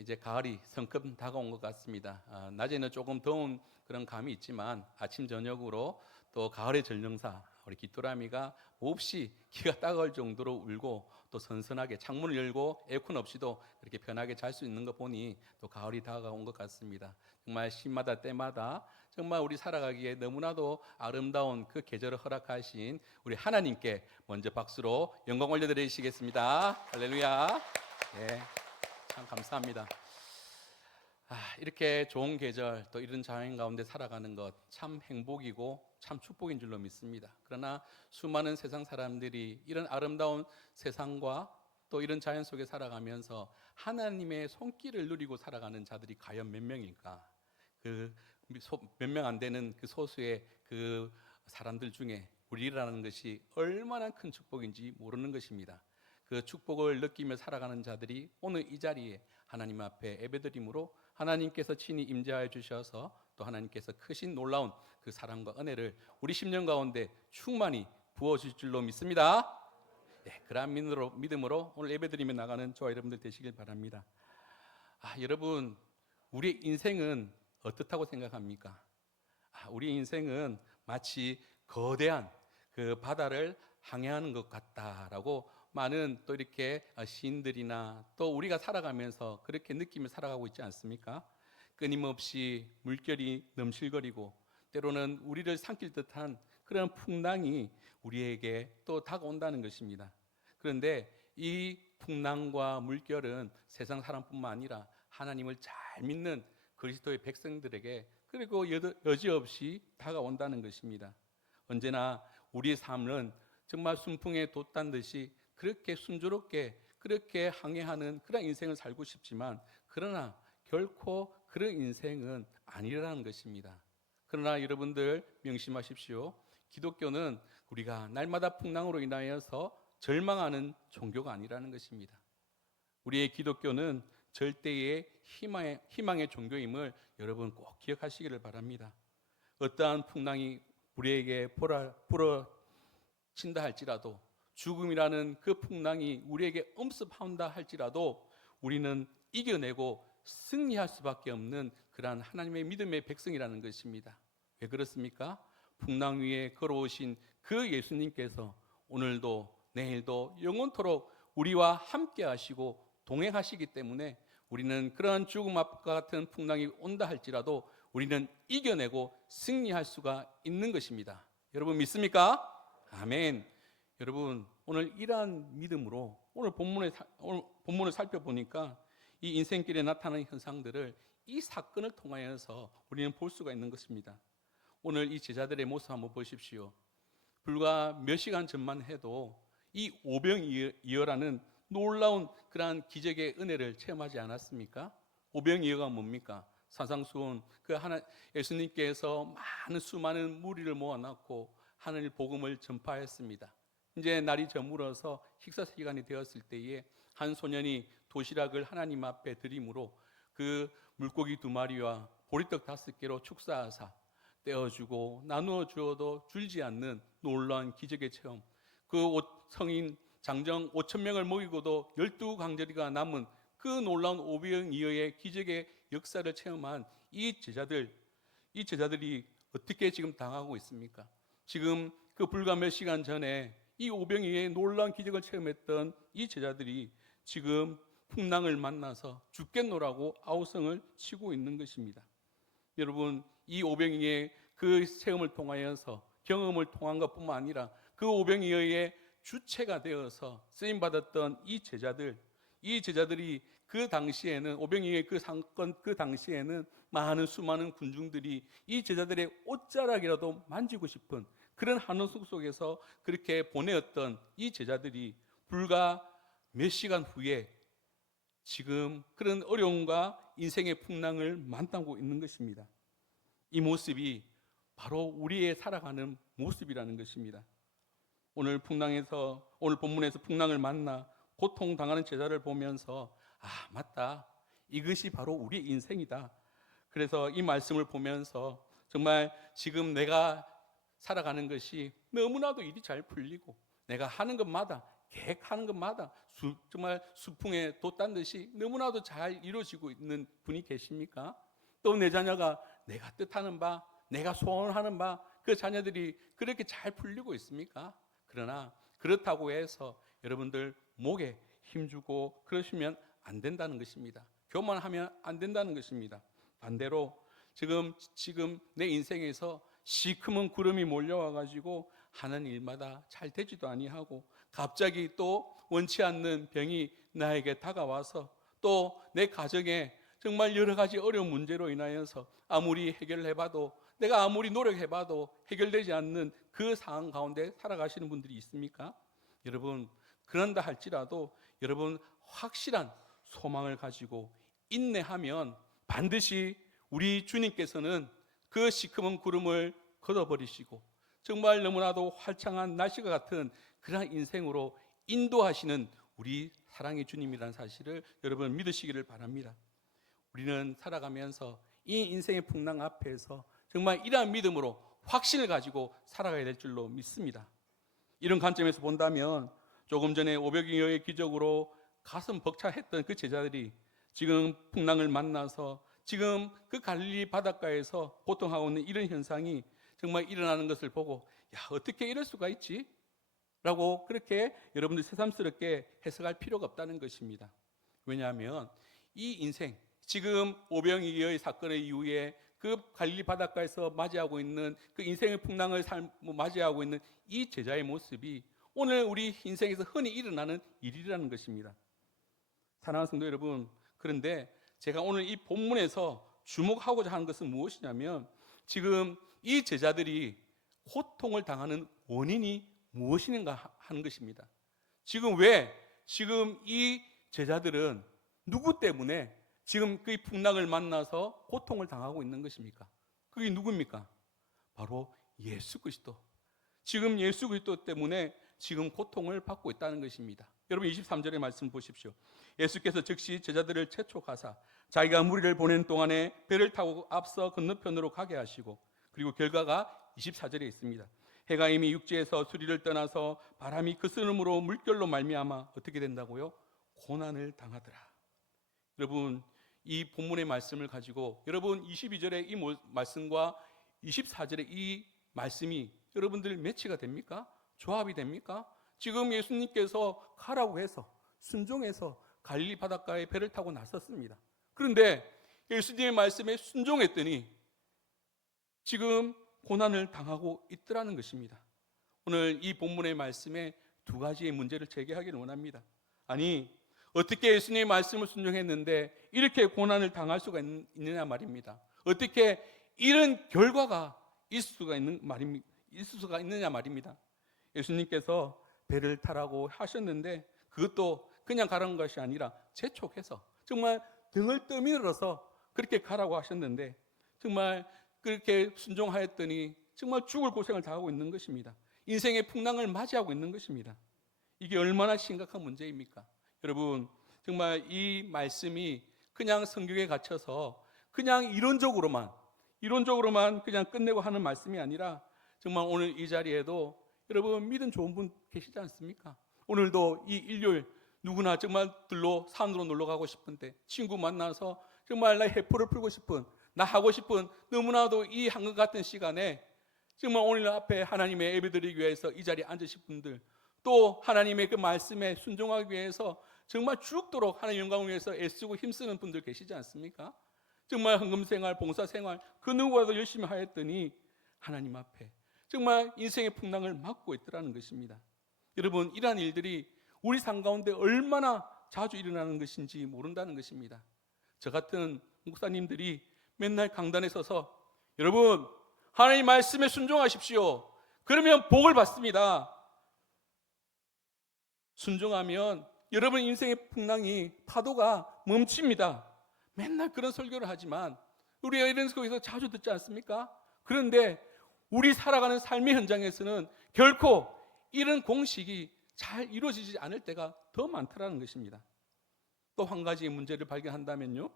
이제 가을이 성큼 다가온 것 같습니다. 낮에는 조금 더운 그런 감이 있지만 아침 저녁으로 또 가을의 전령사 우리 귀뚜라미가 몹시 기가 따가울 정도로 울고 또 선선하게 창문을 열고 에어컨 없이도 그렇게 편하게 잘 수 있는 거 보니 또 가을이 다가온 것 같습니다. 정말 시마다 때마다 정말 우리 살아가기에 너무나도 아름다운 그 계절을 허락하신 우리 하나님께 먼저 박수로 영광 올려드리시겠습니다. 할렐루야. 예. 참 감사합니다. 이렇게 좋은 계절 또 이런 자연 가운데 살아가는 것 참 행복이고 참 축복인 줄로 믿습니다. 그러나 수많은 세상 사람들이 이런 아름다운 세상과 또 이런 자연 속에 살아가면서 하나님의 손길을 누리고 살아가는 자들이 과연 몇 명일까? 그 몇 명 안 되는 그 소수의 그 사람들 중에 우리라는 것이 얼마나 큰 축복인지 모르는 것입니다. 그 축복을 느끼며 살아가는 자들이 오늘 이 자리에 하나님 앞에 예배드림으로 하나님께서 친히 임재하여 주셔서 또 하나님께서 크신 놀라운 그 사랑과 은혜를 우리 심령 가운데 충만히 부어주실 줄로 믿습니다. 네, 그러한 믿음으로 오늘 예배드리며 나가는 저와 여러분들 되시길 바랍니다. 여러분, 우리의 인생은 어떻다고 생각합니까? 우리 인생은 마치 거대한 그 바다를 항해하는 것 같다라고 많은 또 이렇게 시인들이나 또 우리가 살아가면서 그렇게 느끼며 살아가고 있지 않습니까? 끊임없이 물결이 넘실거리고 때로는 우리를 삼킬 듯한 그런 풍랑이 우리에게 또 다가온다는 것입니다. 그런데 이 풍랑과 물결은 세상 사람뿐만 아니라 하나님을 잘 믿는 그리스도의 백성들에게 그리고 여지없이 다가온다는 것입니다. 언제나 우리의 삶은 정말 순풍에 돛단 듯이 그렇게 순조롭게 그렇게 항해하는 그런 인생을 살고 싶지만 그러나 결코 그런 인생은 아니라는 것입니다. 그러나 여러분들 명심하십시오. 기독교는 우리가 날마다 풍랑으로 인하여서 절망하는 종교가 아니라는 것입니다. 우리의 기독교는 절대의 희망의 종교임을 여러분 꼭 기억하시기를 바랍니다. 어떠한 풍랑이 우리에게 불어친다 할지라도 죽음이라는 그 풍랑이 우리에게 엄습한다 할지라도 우리는 이겨내고 승리할 수밖에 없는 그러한 하나님의 믿음의 백성이라는 것입니다. 왜 그렇습니까? 풍랑 위에 걸어오신 그 예수님께서 오늘도 내일도 영원토록 우리와 함께 하시고 동행하시기 때문에 우리는 그러한 죽음 앞과 같은 풍랑이 온다 할지라도 우리는 이겨내고 승리할 수가 있는 것입니다. 여러분 믿습니까? 아멘. 여러분 오늘 이러한 믿음으로 오늘 본문을 살펴보니까 이 인생길에 나타나는 현상들을 이 사건을 통하여서 우리는 볼 수가 있는 것입니다. 오늘 이 제자들의 모습 한번 보십시오. 불과 몇 시간 전만 해도 이 오병이어라는 놀라운 그러한 기적의 은혜를 체험하지 않았습니까? 오병이어가 뭡니까? 산상수훈 예수님께서 수많은 무리를 모아놨고 하늘 복음을 전파했습니다. 이제 날이 저물어서 식사 시간이 되었을 때에 한 소년이 도시락을 하나님 앞에 드림으로 그 물고기 2마리와 보리떡 5개로 축사하사 떼어주고 나누어 주어도 줄지 않는 놀라운 기적의 체험. 그 성인 장정 5,000명을 먹이고도 12강저리가 남은 그 놀라운 오병이어의 기적의 역사를 체험한 이 제자들이 어떻게 지금 당하고 있습니까? 지금 그 불과 몇 시간 전에 이 오병이어의 놀라운 기적을 체험했던 이 제자들이 지금 풍랑을 만나서 죽겠노라고 아우성을 치고 있는 것입니다. 여러분 이 오병이어의 그 체험을 통하여서 경험을 통한 것뿐만 아니라 그 오병이어의 주체가 되어서 쓰임받았던 이 제자들이 그 당시에는 오병이어의 그 사건 그 당시에는 수많은 군중들이 이 제자들의 옷자락이라도 만지고 싶은 그런 한원숙 속에서 그렇게 보내었던 이 제자들이 불과 몇 시간 후에 지금 그런 어려움과 인생의 풍랑을 만나고 있는 것입니다. 이 모습이 바로 우리의 살아가는 모습이라는 것입니다. 오늘 본문에서 풍랑을 만나 고통당하는 제자를 보면서 맞다. 이것이 바로 우리의 인생이다. 그래서 이 말씀을 보면서 정말 지금 내가 살아가는 것이 너무나도 일이 잘 풀리고 내가 하는 것마다 계획하는 것마다 정말 수풍에 돛단 듯이 너무나도 잘 이루어지고 있는 분이 계십니까? 또 내 자녀가 내가 뜻하는 바, 내가 소원하는 바, 그 자녀들이 그렇게 잘 풀리고 있습니까? 그러나 그렇다고 해서 여러분들 목에 힘주고 그러시면 안 된다는 것입니다. 교만하면 안 된다는 것입니다. 반대로 지금 내 인생에서 시커먼 구름이 몰려와 가지고 하는 일마다 잘 되지도 아니하고 갑자기 또 원치 않는 병이 나에게 다가와서 또 내 가정에 정말 여러 가지 어려운 문제로 인하여서 아무리 해결을 해봐도 내가 아무리 노력해봐도 해결되지 않는 그 상황 가운데 살아가시는 분들이 있습니까? 여러분, 그런다 할지라도 여러분 확실한 소망을 가지고 인내하면 반드시 우리 주님께서는 그 시커먼 구름을 걷어버리시고 정말 너무나도 활창한 날씨가 같은 그런 인생으로 인도하시는 우리 사랑의 주님이라는 사실을 여러분 믿으시기를 바랍니다. 우리는 살아가면서 이 인생의 풍랑 앞에서 정말 이러한 믿음으로 확신을 가지고 살아가야 될 줄로 믿습니다. 이런 관점에서 본다면 조금 전에 500여의 기적으로 가슴 벅차했던 그 제자들이 지금 풍랑을 만나서 지금 그 갈릴리 바닷가에서 고통하고 있는 이런 현상이 정말 일어나는 것을 보고 어떻게 이럴 수가 있지? 라고 그렇게 여러분들 새삼스럽게 해석할 필요가 없다는 것입니다. 왜냐하면 이 인생, 지금 오병이어의 사건의 이후에 그 갈릴리 바닷가에서 맞이하고 있는 그 인생의 풍랑을 맞이하고 있는 이 제자의 모습이 오늘 우리 인생에서 흔히 일어나는 일이라는 것입니다. 사랑하는 성도 여러분, 그런데 제가 오늘 이 본문에서 주목하고자 하는 것은 무엇이냐면 지금 이 제자들이 고통을 당하는 원인이 무엇인가 하는 것입니다. 지금 이 제자들은 누구 때문에 지금 그 풍랑을 만나서 고통을 당하고 있는 것입니까? 그게 누굽니까? 바로 예수 그리스도. 지금 예수 그리스도 때문에 지금 고통을 받고 있다는 것입니다. 여러분 23절의 말씀 보십시오. 예수께서 즉시 제자들을 채촉하사 자기가 무리를 보낸 동안에 배를 타고 앞서 건너편으로 가게 하시고, 그리고 결과가 24절에 있습니다. 해가 이미 육지에서 수리를 떠나서 바람이 거스름으로 물결로 말미암아 어떻게 된다고요? 고난을 당하더라. 여러분 이 본문의 말씀을 가지고 여러분 22절의 이 말씀과 24절의 이 말씀이 여러분들 매치가 됩니까? 조합이 됩니까? 지금 예수님께서 가라고 해서 순종해서 갈릴리 바닷가에 배를 타고 나섰습니다. 그런데 예수님의 말씀에 순종했더니 지금 고난을 당하고 있더라는 것입니다. 오늘 이 본문의 말씀에 두 가지의 문제를 제기하기를 원합니다. 아니 어떻게 예수님의 말씀을 순종했는데 이렇게 고난을 당할 수가 있느냐 말입니다. 어떻게 이런 결과가 있을 수가 있느냐 말입니다. 예수님께서 배를 타라고 하셨는데 그것도 그냥 가라는 것이 아니라 재촉해서 정말 등을 떠밀어서 그렇게 가라고 하셨는데 정말 그렇게 순종하였더니 정말 죽을 고생을 당하고 있는 것입니다. 인생의 풍랑을 맞이하고 있는 것입니다. 이게 얼마나 심각한 문제입니까? 여러분 정말 이 말씀이 그냥 성경에 갇혀서 그냥 이론적으로만 그냥 끝내고 하는 말씀이 아니라 정말 오늘 이 자리에도 여러분 믿음 좋은 분 계시지 않습니까? 오늘도 이 일요일 누구나 정말 산으로 놀러 가고 싶은데 친구 만나서 정말 나 해포를 풀고 싶은, 나 하고 싶은 너무나도 이 한것 같은 시간에 정말 오늘 앞에 하나님의 예배드리기 위해서 이 자리에 앉으신 분들, 또 하나님의 그 말씀에 순종하기 위해서 정말 죽도록 하나님 영광을 위해서 애쓰고 힘쓰는 분들 계시지 않습니까? 정말 헌금생활, 봉사생활 그 누구보다도 열심히 하였더니 하나님 앞에 정말 인생의 풍랑을 맞고 있더라는 것입니다. 여러분 이러한 일들이 우리 삶 가운데 얼마나 자주 일어나는 것인지 모른다는 것입니다. 저 같은 목사님들이 맨날 강단에 서서 여러분 하나님 말씀에 순종하십시오. 그러면 복을 받습니다. 순종하면 여러분 인생의 풍랑이 파도가 멈춥니다. 맨날 그런 설교를 하지만 우리가 이런 속에서 자주 듣지 않습니까? 그런데 우리 살아가는 삶의 현장에서는 결코 이런 공식이 잘 이루어지지 않을 때가 더 많더라는 것입니다. 또 한 가지의 문제를 발견한다면요,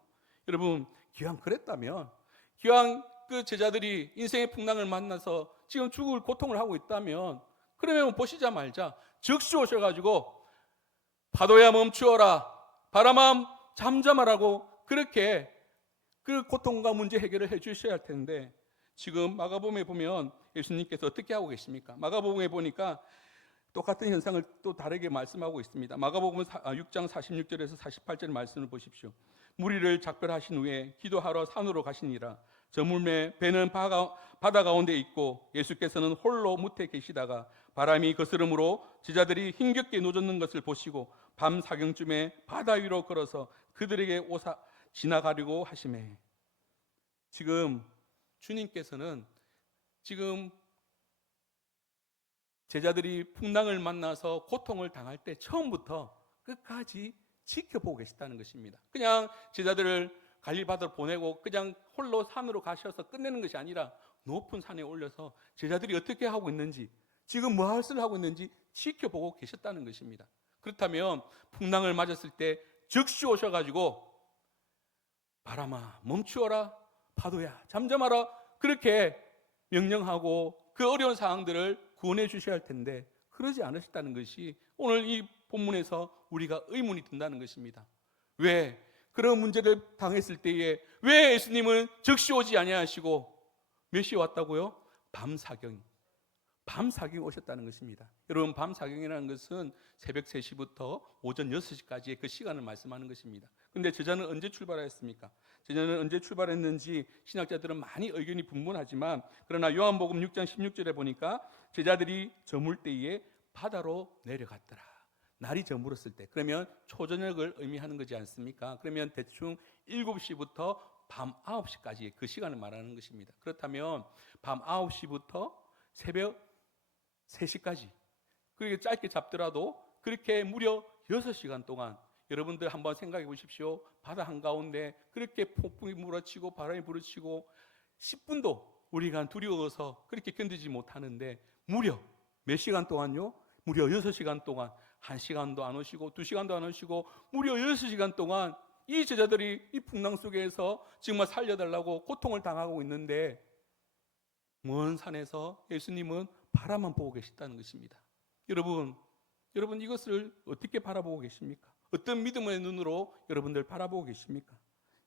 여러분 기왕 그랬다면, 기왕 그 제자들이 인생의 풍랑을 만나서 지금 죽을 고통을 하고 있다면, 그러면 보시자 말자 즉시 오셔가지고 파도야 멈추어라, 바람아 잠잠하라고 그렇게 그 고통과 문제 해결을 해 주셔야 할 텐데, 지금 마가복음에 보면 예수님께서 어떻게 하고 계십니까? 마가복음에 보니까 똑같은 현상을 또 다르게 말씀하고 있습니다. 마가복음 6장 46절에서 48절 말씀을 보십시오. 무리를 작별하신 후에 기도하러 산으로 가시니라. 저물매 배는 바다 가운데 있고 예수께서는 홀로 무태 계시다가 바람이 거스름으로 제자들이 힘겹게 노젓는 것을 보시고 밤 사경쯤에 바다 위로 걸어서 그들에게 지나가려고 하시매. 지금 주님께서는 지금 제자들이 풍랑을 만나서 고통을 당할 때 처음부터 끝까지 지켜보고 계시다는 것입니다. 그냥 제자들을 갈릴바다로 보내고 그냥 홀로 산으로 가셔서 끝내는 것이 아니라 높은 산에 올려서 제자들이 어떻게 하고 있는지, 지금 무엇을 하고 있는지 지켜보고 계셨다는 것입니다. 그렇다면 풍랑을 맞았을 때 즉시 오셔가지고 바람아 멈추어라, 파도야 잠잠하라 그렇게 명령하고 그 어려운 상황들을 구원해 주셔야 할 텐데 그러지 않으셨다는 것이 오늘 이 본문에서 우리가 의문이 든다는 것입니다. 왜 그런 문제를 당했을 때에 왜 예수님은 즉시 오지 아니하시고 몇 시에 왔다고요? 밤 사경이 오셨다는 것입니다. 여러분, 밤 사경이라는 것은 새벽 3시부터 오전 6시까지의 그 시간을 말씀하는 것입니다. 그런데 제자는 언제 출발했습니까? 제자는 언제 출발했는지 신학자들은 많이 의견이 분분하지만, 그러나 요한복음 6장 16절에 보니까 제자들이 저물 때에 바다로 내려갔더라. 날이 저물었을 때, 그러면 초저녁을 의미하는 거지 않습니까? 그러면 대충 7시부터 밤 9시까지의 그 시간을 말하는 것입니다. 그렇다면 밤 9시부터 새벽 3시까지, 그렇게 짧게 잡더라도 그렇게 무려 6시간 동안, 여러분들 한번 생각해 보십시오. 바다 한가운데 그렇게 폭풍이 몰아치고 바람이 불어치고 10분도 우리가 두려워서 그렇게 견디지 못하는데 무려 몇 시간 동안요? 무려 6시간 동안, 1시간도 안 오시고 2시간도 안 오시고 무려 6시간 동안 이 제자들이 이 풍랑 속에서 정말 살려달라고 고통을 당하고 있는데 먼 산에서 예수님은 바라만 보고 계셨다는 것입니다. 여러분 이것을 어떻게 바라보고 계십니까? 어떤 믿음의 눈으로 여러분들 바라보고 계십니까?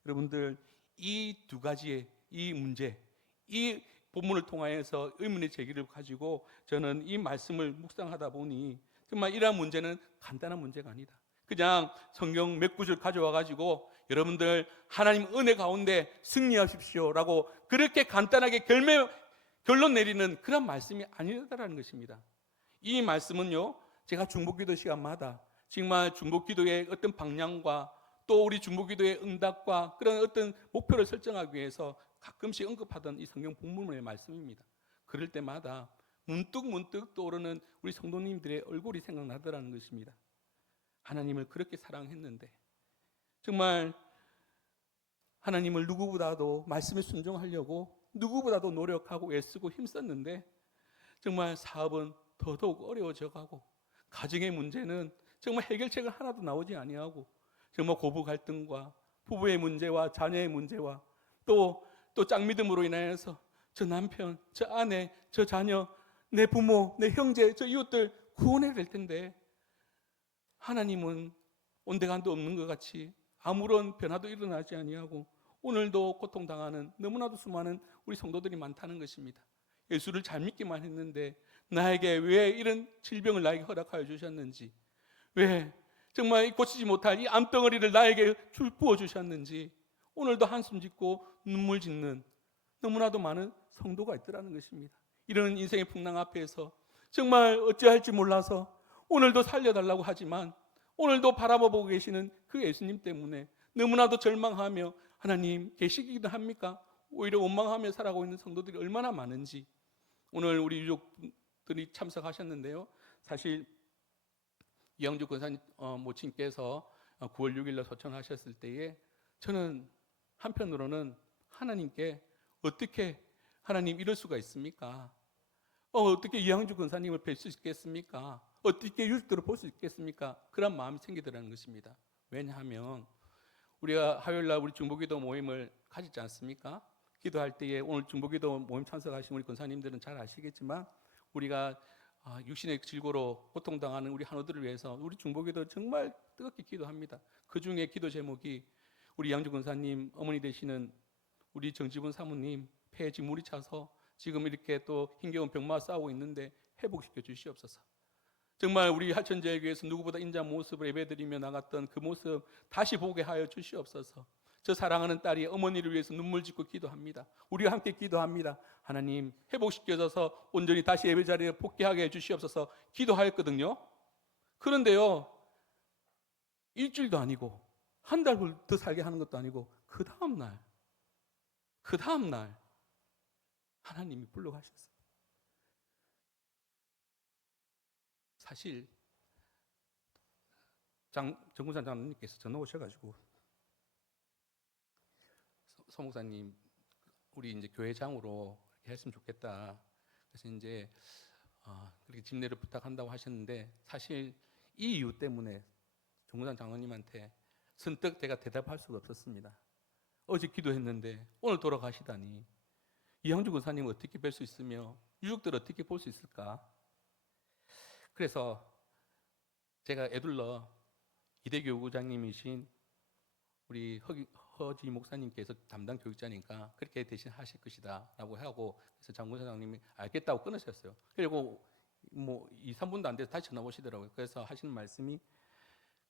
여러분들 이 두 가지의 이 문제, 이 본문을 통하여서 의문의 제기를 가지고 저는 이 말씀을 묵상하다 보니 정말 이러한 문제는 간단한 문제가 아니다. 그냥 성경 몇 구절 가져와 가지고 여러분들 하나님 은혜 가운데 승리하십시오라고 그렇게 간단하게 결론 내리는 그런 말씀이 아니다라는 것입니다. 이 말씀은요, 제가 중보기도 시간마다 정말 중보기도의 어떤 방향과 또 우리 중보기도의 응답과 그런 어떤 목표를 설정하기 위해서 가끔씩 언급하던 이 성경 본문의 말씀입니다. 그럴 때마다 문득 떠오르는 우리 성도님들의 얼굴이 생각나더라는 것입니다. 하나님을 그렇게 사랑했는데, 정말 하나님을 누구보다도 말씀에 순종하려고 누구보다도 노력하고 애쓰고 힘썼는데 정말 사업은 더더욱 어려워져 가고, 가정의 문제는 정말 해결책을 하나도 나오지 아니하고, 정말 고부 갈등과 부부의 문제와 자녀의 문제와 또 짝믿음으로 인하여서 저 남편, 저 아내, 저 자녀, 내 부모, 내 형제, 저 이웃들 구원해야 될 텐데 하나님은 온데간도 없는 것 같이 아무런 변화도 일어나지 아니하고 오늘도 고통당하는 너무나도 수많은 우리 성도들이 많다는 것입니다. 예수를 잘 믿기만 했는데 나에게 왜 이런 질병을 나에게 허락하여 주셨는지, 왜 정말 고치지 못할 이 암덩어리를 나에게 부어주셨는지 오늘도 한숨 짓고 눈물 짓는 너무나도 많은 성도가 있더라는 것입니다. 이런 인생의 풍랑 앞에서 정말 어찌할지 몰라서 오늘도 살려달라고 하지만 오늘도 바라보고 계시는 그 예수님 때문에 너무나도 절망하며 하나님 계시기도 합니까? 오히려 원망하며 살아가고 있는 성도들이 얼마나 많은지 오늘 우리 유족들이 참석하셨는데요. 사실 이양주 권사님 모친께서 9월 6일날 소천하셨을 때에 저는 한편으로는 하나님께 어떻게 하나님 이럴 수가 있습니까? 어떻게 이양주 권사님을 뵐 수 있겠습니까? 어떻게 유족들을 볼 수 있겠습니까? 그런 마음이 생기더라는 것입니다. 왜냐하면 우리가 화요일날 우리 중보기도 모임을 가지지 않습니까? 기도할 때에 오늘 중보기도 모임 참석하신 우리 권사님들은 잘 아시겠지만 우리가 육신의 질고로 고통당하는 우리 한우들을 위해서 우리 중보기도 정말 뜨겁게 기도합니다. 그 중에 기도 제목이 우리 양주 권사님 어머니 되시는 우리 정지분 사모님 폐에 지금 물이 차서 지금 이렇게 또 힘겨운 병마와 싸우고 있는데 회복시켜 주시옵소서. 정말 우리 하천제일교회에서 누구보다 인자한 모습을 예배드리며 나갔던 그 모습 다시 보게 하여 주시옵소서. 저 사랑하는 딸이 어머니를 위해서 눈물 짓고 기도합니다. 우리가 함께 기도합니다. 하나님 회복시켜줘서 온전히 다시 예배 자리에 복귀하게 해주시옵소서 기도하였거든요. 그런데요, 일주일도 아니고 한 달 더 살게 하는 것도 아니고 그 다음날 하나님이 불러가셨어요. 사실 정군산 장로님께서 전화 오셔가지고 서 목사님 우리 이제 교회장으로 이렇게 했으면 좋겠다. 그래서 이제 그렇게 집례를 부탁한다고 하셨는데 사실 이 이유 때문에 정군산 장로님한테 선뜻 제가 대답할 수가 없었습니다. 어제 기도했는데 오늘 돌아가시다니 이항주 권사님을 어떻게 뵐 수 있으며 유족들 어떻게 볼 수 있을까? 그래서 제가 애둘러 이대교구장님이신 우리 허지 목사님께서 담당 교육자니까 그렇게 대신 하실 것이다 라고 하고, 그래서 장군 사장님이 알겠다고 끊으셨어요. 그리고 뭐 2, 3분도 안 돼서 다시 전화 오시더라고요. 그래서 하시는 말씀이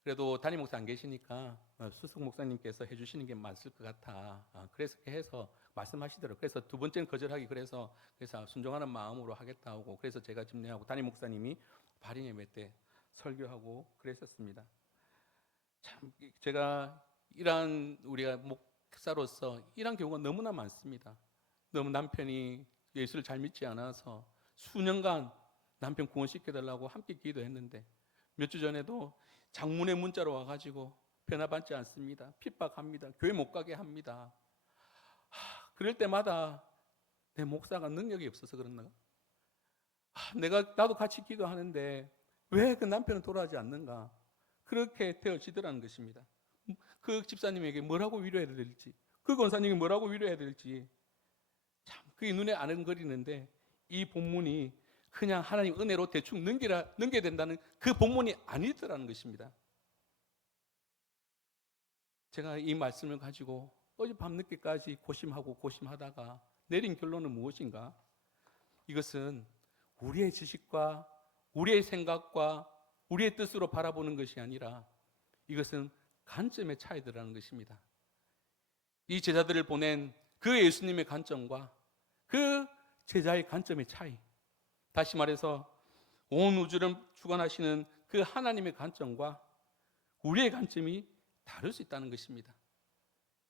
그래도 담임 목사 안 계시니까 수석 목사님께서 해주시는 게 맞을 것 같아. 그래서 이렇게 해서 말씀하시더라고요. 그래서 두 번째는 거절하기 그래서 순종하는 마음으로 하겠다 하고, 그래서 제가 집례하고 담임 목사님이 발인 예배 때 설교하고 그랬었습니다. 참 제가 우리가 목사로서 이런 경우가 너무나 많습니다. 너무 남편이 예수를 잘 믿지 않아서 수년간 남편 구원시켜달라고 함께 기도했는데 몇 주 전에도 장문의 문자로 와가지고 변화받지 않습니다. 핍박합니다. 교회 못 가게 합니다. 그럴 때마다 내 목사가 능력이 없어서 그런가? 나도 같이 기도하는데 왜 그 남편은 돌아가지 않는가? 그렇게 되어지더라는 것입니다. 그 집사님에게 뭐라고 위로해야 될지, 그 권사님이 뭐라고 위로해야 될지 참 그게 눈에 아른거리는데, 이 본문이 그냥 하나님 은혜로 대충 넘겨야 된다는 그 본문이 아니더라는 것입니다. 제가 이 말씀을 가지고 어제 밤늦게까지 고심하다가 내린 결론은 무엇인가? 이것은 우리의 지식과 우리의 생각과 우리의 뜻으로 바라보는 것이 아니라 이것은 관점의 차이더라는 것입니다. 이 제자들을 보낸 그 예수님의 관점과 그 제자의 관점의 차이, 다시 말해서 온 우주를 주관하시는 그 하나님의 관점과 우리의 관점이 다를 수 있다는 것입니다.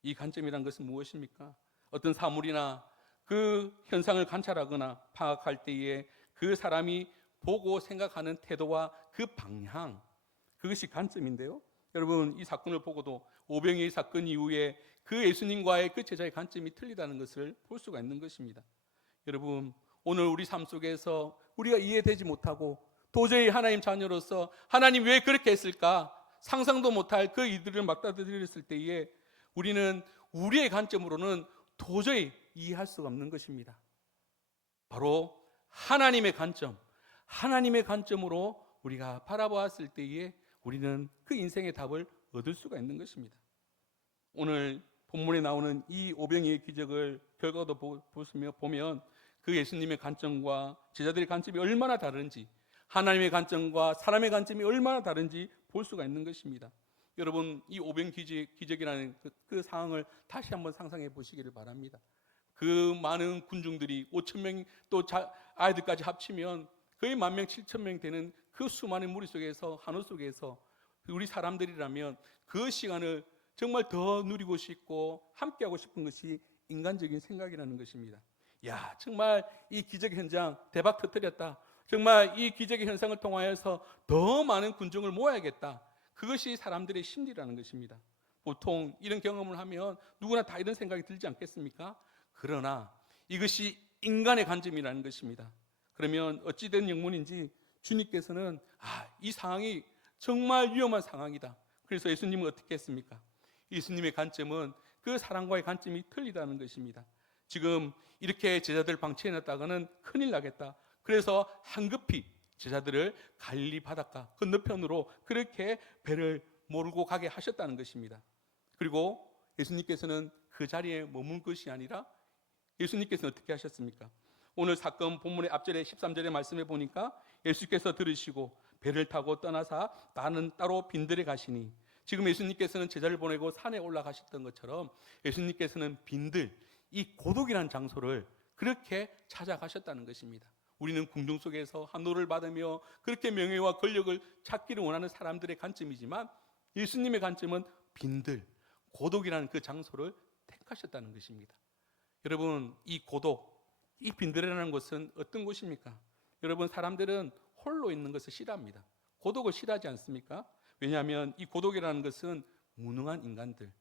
이 관점이란 것은 무엇입니까? 어떤 사물이나 그 현상을 관찰하거나 파악할 때에 그 사람이 보고 생각하는 태도와 그 방향, 그것이 관점인데요. 여러분, 이 사건을 보고도 오병이의 사건 이후에 그 예수님과의 그 제자의 관점이 틀리다는 것을 볼 수가 있는 것입니다. 여러분, 오늘 우리 삶 속에서 우리가 이해되지 못하고 도저히 하나님 자녀로서 하나님 왜 그렇게 했을까 상상도 못할 그 이들을 맞닥뜨렸을 때에 우리는 우리의 관점으로는 도저히 이해할 수가 없는 것입니다. 바로 하나님의 관점, 하나님의 관점으로 우리가 바라보았을 때에 우리는 그 인생의 답을 얻을 수가 있는 것입니다. 오늘 본문에 나오는 이 오병이의 기적을 결과도 보면 그 예수님의 관점과 제자들의 관점이 얼마나 다른지, 하나님의 관점과 사람의 관점이 얼마나 다른지 볼 수가 있는 것입니다. 여러분, 이 오병 기적이라는 그 상황을 다시 한번 상상해 보시기를 바랍니다. 그 많은 군중들이 5,000명 또 아이들까지 합치면 거의 10,000명, 7,000명 되는 그 수많은 무리 속에서, 한우 속에서 우리 사람들이라면 그 시간을 정말 더 누리고 싶고 함께하고 싶은 것이 인간적인 생각이라는 것입니다. 야, 정말 이 기적 현장 대박 터뜨렸다. 정말 이 기적의 현상을 통하여서 더 많은 군중을 모아야겠다. 그것이 사람들의 심리라는 것입니다. 보통 이런 경험을 하면 누구나 다 이런 생각이 들지 않겠습니까? 그러나 이것이 인간의 관점이라는 것입니다. 그러면 어찌된 영문인지 주님께서는 이 상황이 정말 위험한 상황이다. 그래서 예수님은 어떻게 했습니까? 예수님의 관점은 그 사람과의 관점이 틀리다는 것입니다. 지금 이렇게 제자들 방치해놨다가는 큰일 나겠다. 그래서 한급히 제자들을 갈릴리 바닷가 건너편으로 그렇게 배를 몰고 가게 하셨다는 것입니다. 그리고 예수님께서는 그 자리에 머문 것이 아니라 예수님께서는 어떻게 하셨습니까? 오늘 사건 본문의 앞절에 13절의 말씀에 보니까 예수께서 들으시고 배를 타고 떠나사 나는 따로 빈들에 가시니, 지금 예수님께서는 제자를 보내고 산에 올라가셨던 것처럼 예수님께서는 빈들, 이 고독이라는 장소를 그렇게 찾아가셨다는 것입니다. 우리는 궁중 속에서 한노를 받으며 그렇게 명예와 권력을 찾기를 원하는 사람들의 관점이지만 예수님의 관점은 빈들, 고독이라는 그 장소를 택하셨다는 것입니다. 여러분, 이 고독, 이 빈들이라는 곳은 어떤 곳입니까? 여러분, 사람들은 홀로 있는 것을 싫어합니다. 고독을 싫어하지 않습니까? 왜냐하면 이 고독이라는 것은 무능한 인간들,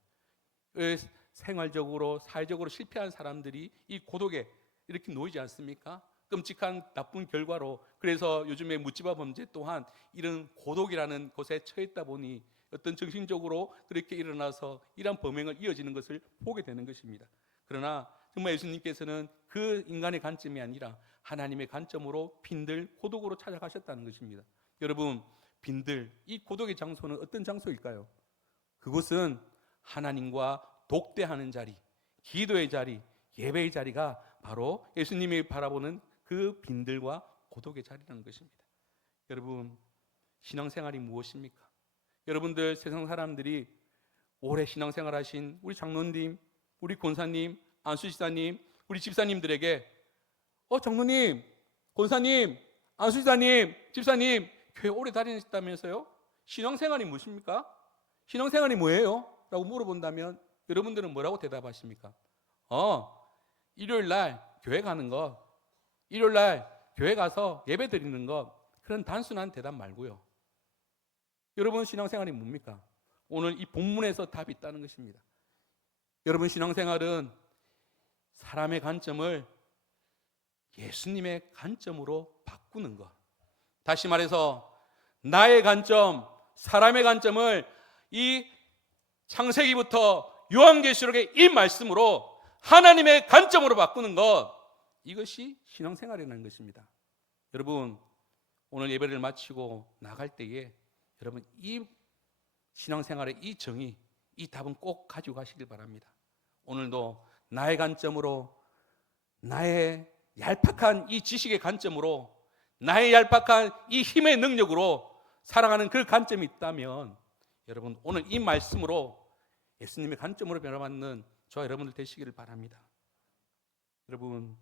생활적으로 사회적으로 실패한 사람들이 이 고독에 이렇게 놓이지 않습니까? 끔찍한 나쁜 결과로, 그래서 요즘에 묻지마 범죄 또한 이런 고독이라는 곳에 처했다 보니 어떤 정신적으로 그렇게 일어나서 이런 범행을 이어지는 것을 보게 되는 것입니다. 그러나 정말 예수님께서는 그 인간의 관점이 아니라 하나님의 관점으로 빈들, 고독으로 찾아가셨다는 것입니다. 여러분, 빈들, 이 고독의 장소는 어떤 장소일까요? 그곳은 하나님과 독대하는 자리, 기도의 자리, 예배의 자리가 바로 예수님이 바라보는 그 빈들과 고독의 자리라는 것입니다. 여러분, 신앙생활이 무엇입니까? 여러분들, 세상 사람들이 오래 신앙생활 하신 우리 장로님, 우리 권사님, 안수지사님, 우리 집사님들에게 장로님, 권사님, 안수지사님, 집사님, 교회 오래 다니셨다면서요? 신앙생활이 무엇입니까? 신앙생활이 뭐예요? 라고 물어본다면 여러분들은 뭐라고 대답하십니까? 일요일 날 교회 가는 거, 일요일 날 교회 가서 예배 드리는 거, 그런 단순한 대답 말고요. 여러분, 신앙생활이 뭡니까? 오늘 이 본문에서 답이 있다는 것입니다. 여러분, 신앙생활은 사람의 관점을 예수님의 관점으로 바꾸는 것. 다시 말해서 나의 관점, 사람의 관점을 이 창세기부터 요한계시록의 이 말씀으로 하나님의 관점으로 바꾸는 것, 이것이 신앙생활이라는 것입니다. 여러분, 오늘 예배를 마치고 나갈 때에 여러분, 이 신앙생활의 이 정의, 이 답은 꼭 가지고 가시길 바랍니다. 오늘도 나의 관점으로, 나의 얄팍한 이 지식의 관점으로, 나의 얄팍한 이 힘의 능력으로 살아가는 그 관점이 있다면 여러분, 오늘 이 말씀으로 예수님의 관점으로 변화받는 저와 여러분들 되시기를 바랍니다. 여러분,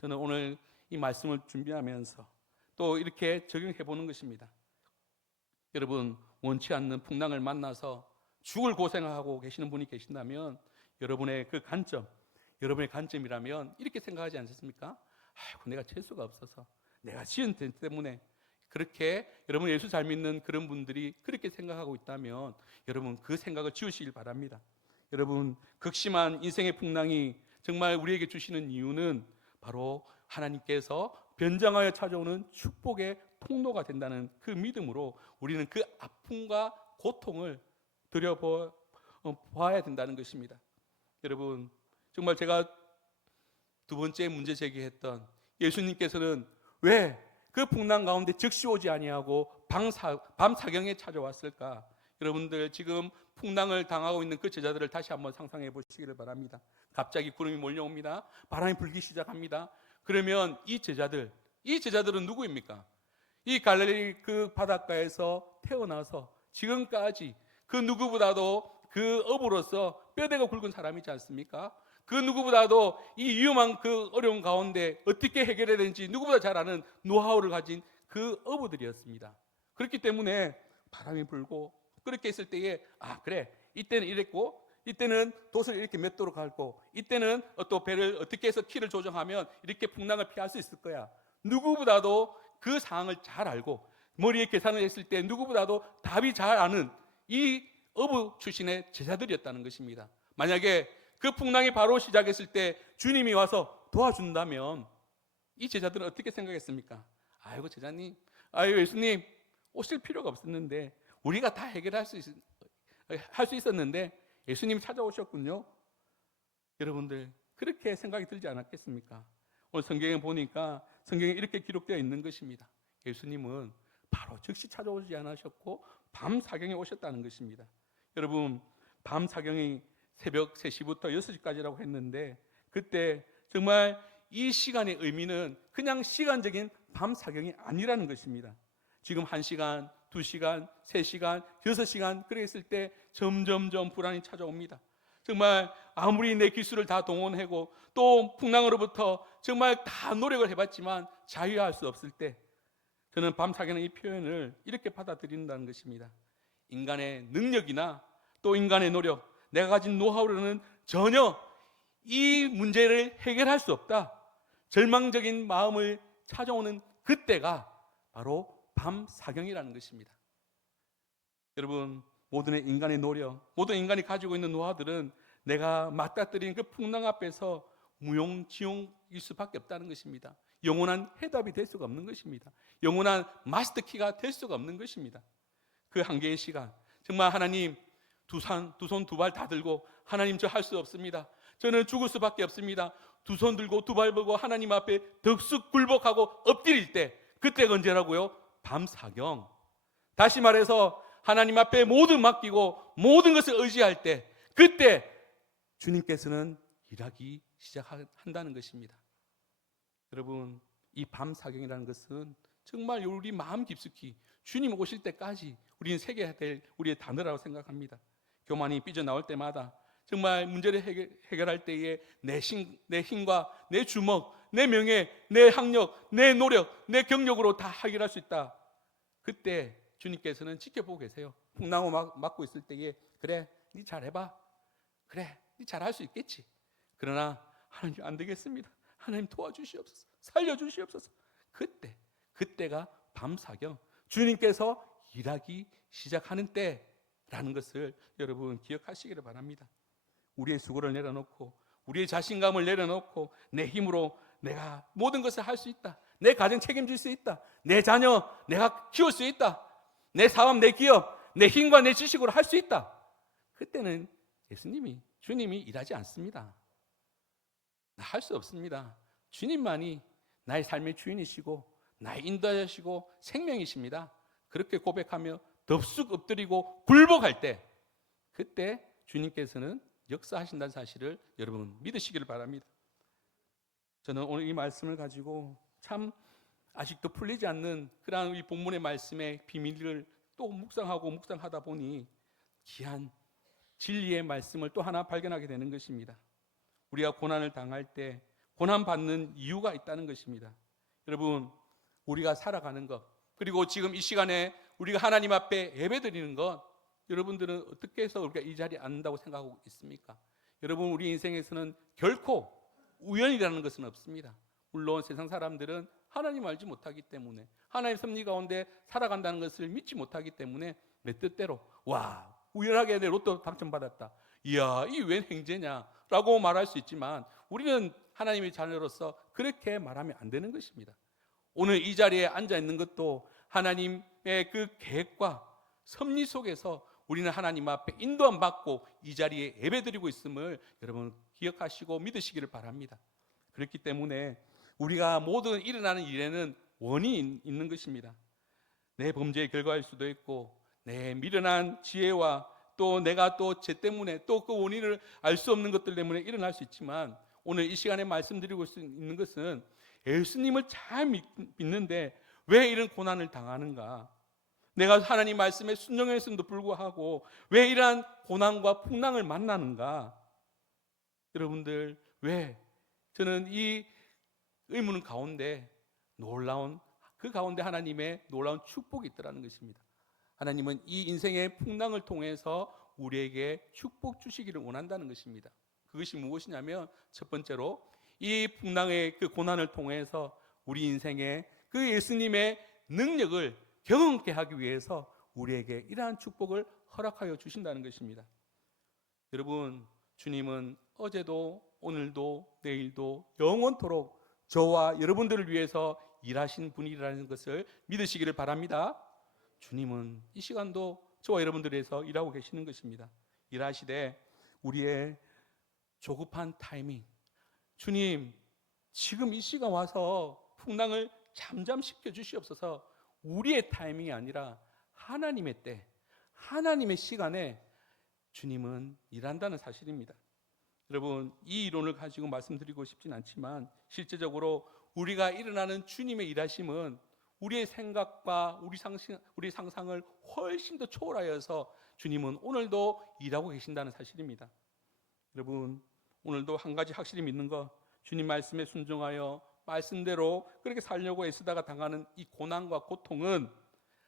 저는 오늘 이 말씀을 준비하면서 또 이렇게 적용해 보는 것입니다. 여러분, 원치 않는 풍랑을 만나서 죽을 고생하고 계시는 분이 계신다면 여러분의 그 관점, 여러분의 관점이라면 이렇게 생각하지 않습니까? 아이고, 내가 재수가 없어서, 내가 지은 죄 때문에. 그렇게 여러분, 예수 잘 믿는 그런 분들이 그렇게 생각하고 있다면 여러분, 그 생각을 지우시길 바랍니다. 여러분, 극심한 인생의 풍랑이 정말 우리에게 주시는 이유는 바로 하나님께서 변장하여 찾아오는 축복의 통로가 된다는 그 믿음으로 우리는 그 아픔과 고통을 들여봐야 된다는 것입니다. 여러분, 정말 제가 두 번째 문제 제기했던, 예수님께서는 왜 그 풍랑 가운데 즉시 오지 아니하고 밤 사경에 찾아왔을까? 여러분들, 지금 풍랑을 당하고 있는 그 제자들을 다시 한번 상상해 보시기를 바랍니다. 갑자기 구름이 몰려옵니다. 바람이 불기 시작합니다. 그러면 이 제자들은 누구입니까? 이 갈릴리 그 바닷가에서 태어나서 지금까지 그 누구보다도 그 어부로서 뼈대가 굵은 사람이지 않습니까? 그 누구보다도 이 위험한 그 어려운 가운데 어떻게 해결해야 되는지 누구보다 잘 아는 노하우를 가진 그 어부들이었습니다. 그렇기 때문에 바람이 불고 그렇게 있을 때에 그래, 이때는 이랬고, 이때는 돛을 이렇게 맺도록 하고, 이때는 또 배를 어떻게 해서 키를 조정하면 이렇게 풍랑을 피할 수 있을 거야. 누구보다도 그 상황을 잘 알고 머리에 계산을 했을 때 누구보다도 답이 잘 아는 이 어부 출신의 제자들이었다는 것입니다. 만약에 그 풍랑이 바로 시작했을 때 주님이 와서 도와준다면 이 제자들은 어떻게 생각했습니까? 아이고, 제자님, 아이고, 예수님 오실 필요가 없었는데, 우리가 다 해결할 수 있었는데 예수님이 찾아오셨군요. 여러분들, 그렇게 생각이 들지 않았겠습니까? 오늘 성경에 보니까 성경에 이렇게 기록되어 있는 것입니다. 예수님은 바로 즉시 찾아오지 않으셨고 밤 사경에 오셨다는 것입니다. 여러분, 밤 사경이 새벽 3시부터 6시까지라고 했는데 그때 정말 이 시간의 의미는 그냥 시간적인 밤 사경이 아니라는 것입니다. 지금 1시간, 2시간, 3시간, 6시간 그래 있을 때 점점점 불안이 찾아옵니다. 정말 아무리 내 기술을 다 동원하고 또 풍랑으로부터 정말 다 노력을 해봤지만 자유할 수 없을 때 저는 밤 사경의 이 표현을 이렇게 받아들인다는 것입니다. 인간의 능력이나 또 인간의 노력, 내가 가진 노하우로는 전혀 이 문제를 해결할 수 없다. 절망적인 마음을 찾아오는 그때가 바로 밤 사경이라는 것입니다. 여러분, 모든 인간의 노력, 모든 인간이 가지고 있는 노하우들은 내가 맞닥뜨린 그 풍랑 앞에서 무용지용일 수밖에 없다는 것입니다. 영원한 해답이 될 수가 없는 것입니다. 영원한 마스터키가 될 수가 없는 것입니다. 그 한계의 시간, 정말 하나님 두 손 두 발 다 들고 하나님 저 할 수 없습니다. 저는 죽을 수밖에 없습니다. 두 손 들고 두 발 들고 하나님 앞에 덕숙 굴복하고 엎드릴 때 그때가 언제라고요? 밤 사경. 다시 말해서 하나님 앞에 모든 맡기고 모든 것을 의지할 때 그때 주님께서는 일하기 시작한다는 것입니다. 여러분, 이 밤 사경이라는 것은 정말 우리 마음 깊숙이 주님 오실 때까지 우리는 새겨야 될 우리의 단어라고 생각합니다. 교만이 삐져나올 때마다 정말 문제를 해결할 때에 내 힘과 내 주먹, 내 명예, 내 학력, 내 노력, 내 경력으로 다 해결할 수 있다. 그때 주님께서는 지켜보고 계세요. 풍랑을 맞고 있을 때에 그래, 네 잘해봐. 그래, 네 잘할 수 있겠지. 그러나 하나님 안 되겠습니다. 하나님 도와주시옵소서. 살려주시옵소서. 그때가 밤사경, 주님께서 일하기 시작하는 때라는 것을 여러분 기억하시기를 바랍니다. 우리의 수고를 내려놓고 우리의 자신감을 내려놓고 내 힘으로 내가 모든 것을 할 수 있다. 내 가정 책임질 수 있다. 내 자녀 내가 키울 수 있다. 내 사업, 내 기업, 내 힘과 내 지식으로 할 수 있다. 그때는 주님이 일하지 않습니다. 나 할 수 없습니다. 주님만이 나의 삶의 주인이시고 나의 인도자시고 생명이십니다. 그렇게 고백하며 덥석 엎드리고 굴복할 때 그때 주님께서는 역사하신다는 사실을 여러분 믿으시기를 바랍니다. 저는 오늘 이 말씀을 가지고 참 아직도 풀리지 않는 그러한 이 본문의 말씀의 비밀을 또 묵상하다 보니 귀한 진리의 말씀을 또 하나 발견하게 되는 것입니다. 우리가 고난을 당할 때 고난받는 이유가 있다는 것입니다. 여러분, 우리가 살아가는 것, 그리고 지금 이 시간에 우리가 하나님 앞에 예배드리는 것, 여러분들은 어떻게 해서 우리가 이 자리에 앉는다고 생각하고 있습니까? 여러분, 우리 인생에서는 결코 우연이라는 것은 없습니다. 물론 세상 사람들은 하나님 알지 못하기 때문에, 하나님의 섭리 가운데 살아간다는 것을 믿지 못하기 때문에 내 뜻대로 와, 우연하게 내 로또 당첨받았다, 이야, 이 웬 행제냐 라고 말할 수 있지만 우리는 하나님의 자녀로서 그렇게 말하면 안 되는 것입니다. 오늘 이 자리에 앉아 있는 것도 하나님의 그 계획과 섭리 속에서 우리는 하나님 앞에 인도함 받고 이 자리에 예배드리고 있음을 여러분 기억하시고 믿으시기를 바랍니다. 그렇기 때문에 우리가 모든 일어나는 일에는 원인이 있는 것입니다. 내 범죄의 결과일 수도 있고 내 미련한 지혜와 또 내가 또 죄 때문에 또 그 원인을 알 수 없는 것들 때문에 일어날 수 있지만 오늘 이 시간에 말씀드리고 있는 것은 예수님을 잘 믿는데 왜 이런 고난을 당하는가? 내가 하나님 말씀에 순종했음에도 불구하고 왜 이러한 고난과 풍랑을 만나는가? 여러분들, 왜? 저는 이 의문 가운데 그 가운데 하나님의 놀라운 축복이 있더라는 것입니다. 하나님은 이 인생의 풍랑을 통해서 우리에게 축복 주시기를 원한다는 것입니다. 그것이 무엇이냐면 첫 번째로 이 풍랑의 그 고난을 통해서 우리 인생의 그 예수님의 능력을 경험케 하기 위해서 우리에게 이러한 축복을 허락하여 주신다는 것입니다. 여러분, 주님은 어제도 오늘도 내일도 영원토록 저와 여러분들을 위해서 일하신 분이라는 것을 믿으시기를 바랍니다. 주님은 이 시간도 저와 여러분들을 위해서 일하고 계시는 것입니다. 일하시되 우리의 조급한 타이밍, 주님 지금 이 시간 와서 풍랑을 잠잠시켜 주시옵소서, 우리의 타이밍이 아니라 하나님의 때, 하나님의 시간에 주님은 일한다는 사실입니다. 여러분, 이 이론을 가지고 말씀드리고 싶진 않지만 실제적으로 우리가 일어나는 주님의 일하심은 우리의 생각과 우리 상상을 훨씬 더 초월하여서 주님은 오늘도 일하고 계신다는 사실입니다. 여러분, 오늘도 한 가지 확실히 믿는 거, 주님 말씀에 순종하여 말씀대로 그렇게 살려고 애쓰다가 당하는 이 고난과 고통은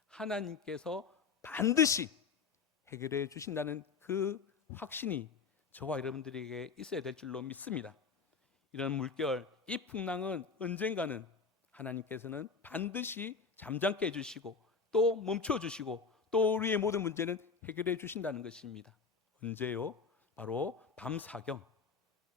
하나님께서 반드시 해결해 주신다는 그 확신이 저와 여러분들에게 있어야 될 줄로 믿습니다. 이런 물결, 이 풍랑은 언젠가는 하나님께서는 반드시 잠잠게 해주시고 또 멈춰주시고 또 우리의 모든 문제는 해결해 주신다는 것입니다. 언제요? 바로 밤사경,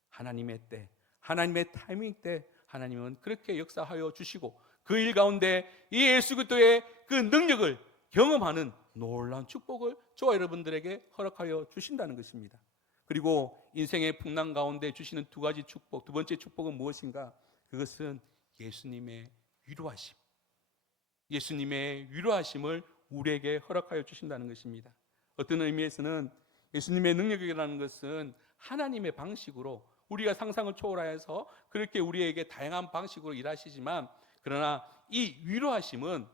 하나님의 때, 하나님의 타이밍 때 하나님은 그렇게 역사하여 주시고 그 일 가운데 이 예수 그리스도의 그 능력을 경험하는 놀라운 축복을 저와 여러분들에게 허락하여 주신다는 것입니다. 그리고 인생의 풍랑 가운데 주시는 두 가지 축복, 두 번째 축복은 무엇인가? 그것은 예수님의 위로하심, 예수님의 위로하심을 우리에게 허락하여 주신다는 것입니다. 어떤 의미에서는 예수님의 능력이라는 것은 하나님의 방식으로 우리가 상상을 초월하여서 그렇게 우리에게 다양한 방식으로 일하시지만, 그러나 이 위로하심은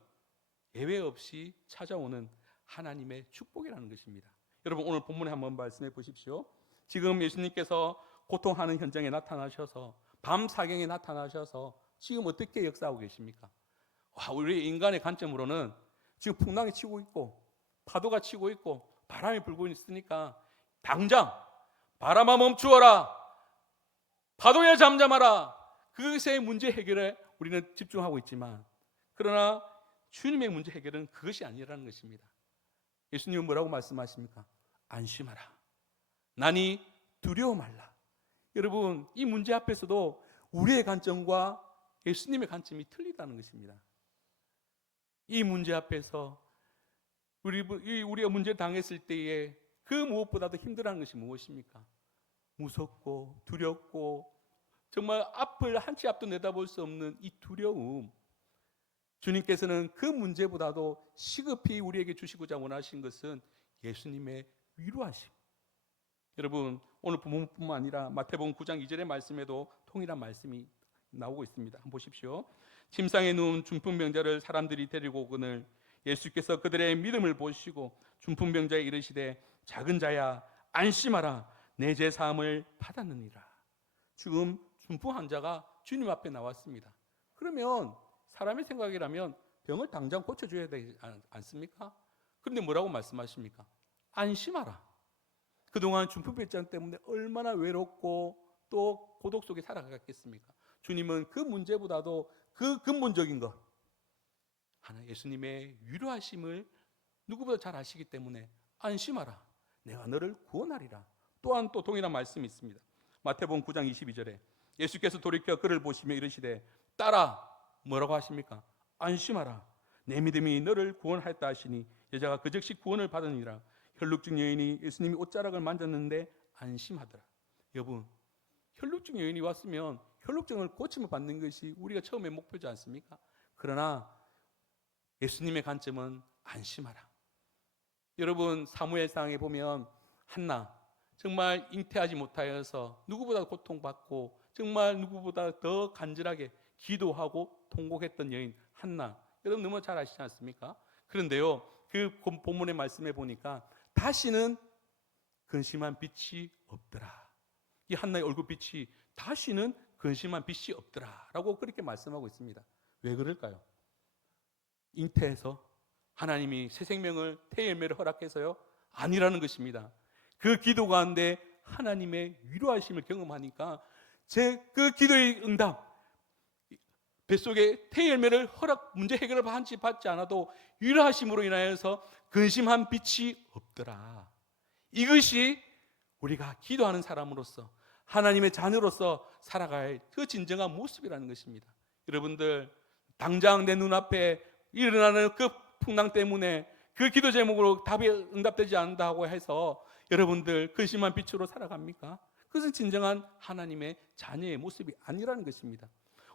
예외 없이 찾아오는 하나님의 축복이라는 것입니다. 여러분, 오늘 본문에 한번 말씀해 보십시오. 지금 예수님께서 고통하는 현장에 나타나셔서 밤 사경에 나타나셔서 지금 어떻게 역사하고 계십니까? 우리 인간의 관점으로는 지금 풍랑이 치고 있고 파도가 치고 있고 바람이 불고 있으니까 당장 바람아 멈추어라, 파도야 잠잠하라, 그것의 문제 해결에 우리는 집중하고 있지만, 그러나 주님의 문제 해결은 그것이 아니라는 것입니다. 예수님은 뭐라고 말씀하십니까? 안심하라, 나니 두려워 말라. 여러분, 이 문제 앞에서도 우리의 관점과 예수님의 관점이 틀리다는 것입니다. 이 문제 앞에서 우리가 문제를 당했을 때에 그 무엇보다도 힘들어하는 것이 무엇입니까? 무섭고 두렵고 정말 앞을 한 치 앞도 내다볼 수 없는 이 두려움, 주님께서는 그 문제보다도 시급히 우리에게 주시고자 원하신 것은 예수님의 위로하심. 여러분, 오늘 본문뿐만 아니라 마태복음 9장 2절의 말씀에도 동일한 말씀이 나오고 있습니다. 한번 보십시오. 침상에 누운 중풍병자를 사람들이 데리고 오거늘 예수께서 그들의 믿음을 보시고 중풍병자에 이르시되 작은 자야 안심하라, 내 죄 사함을 받았느니라. 지금 중풍 환자가 주님 앞에 나왔습니다. 그러면 사람의 생각이라면 병을 당장 고쳐줘야 되지 않습니까? 그런데 뭐라고 말씀하십니까? 안심하라. 그동안 중풍병자 때문에 얼마나 외롭고 또 고독 속에 살아갔겠습니까? 주님은 그 문제보다도 그 근본적인 것, 예수님의 위로하심을 누구보다 잘 아시기 때문에 안심하라, 내가 너를 구원하리라. 또한 또 동일한 말씀이 있습니다. 마태복음 9장 22절에 예수께서 돌이켜 그를 보시며 이르시되 따라, 뭐라고 하십니까? 안심하라, 내 믿음이 너를 구원하였다 하시니 여자가 그 즉시 구원을 받으니라. 혈루증 여인이 예수님이 옷자락을 만졌는데 안심하더라. 여러분, 혈루증 여인이 왔으면 혈루증을 고침을 받는 것이 우리가 처음에 목표지 않습니까? 그러나 예수님의 관점은 안심하라. 여러분, 사무엘상에 보면 한나, 정말 잉태하지 못하여서 누구보다 고통받고 정말 누구보다 더 간절하게 기도하고 통곡했던 여인 한나, 여러분 너무 잘 아시지 않습니까? 그런데요, 그 본문의 말씀에 보니까 다시는 근심한 빛이 없더라. 이 한나의 얼굴빛이 다시는 근심한 빛이 없더라 라고 그렇게 말씀하고 있습니다. 왜 그럴까요? 잉태해서 하나님이 새 생명을, 태열매를 허락해서요? 아니라는 것입니다. 그 기도 가운데 하나님의 위로하심을 경험하니까 그 기도의 응답, 뱃속에 태열매를 문제 해결을 받지 않아도 위로하심으로 인하여서 근심한 빛이 없더라. 이것이 우리가 기도하는 사람으로서, 하나님의 자녀로서 살아갈 그 진정한 모습이라는 것입니다. 여러분들, 당장 내 눈앞에 일어나는 그 풍랑 때문에 그 기도 제목으로 답이 응답되지 않는다고 해서 여러분들 근심한 빛으로 살아갑니까? 그것은 진정한 하나님의 자녀의 모습이 아니라는 것입니다.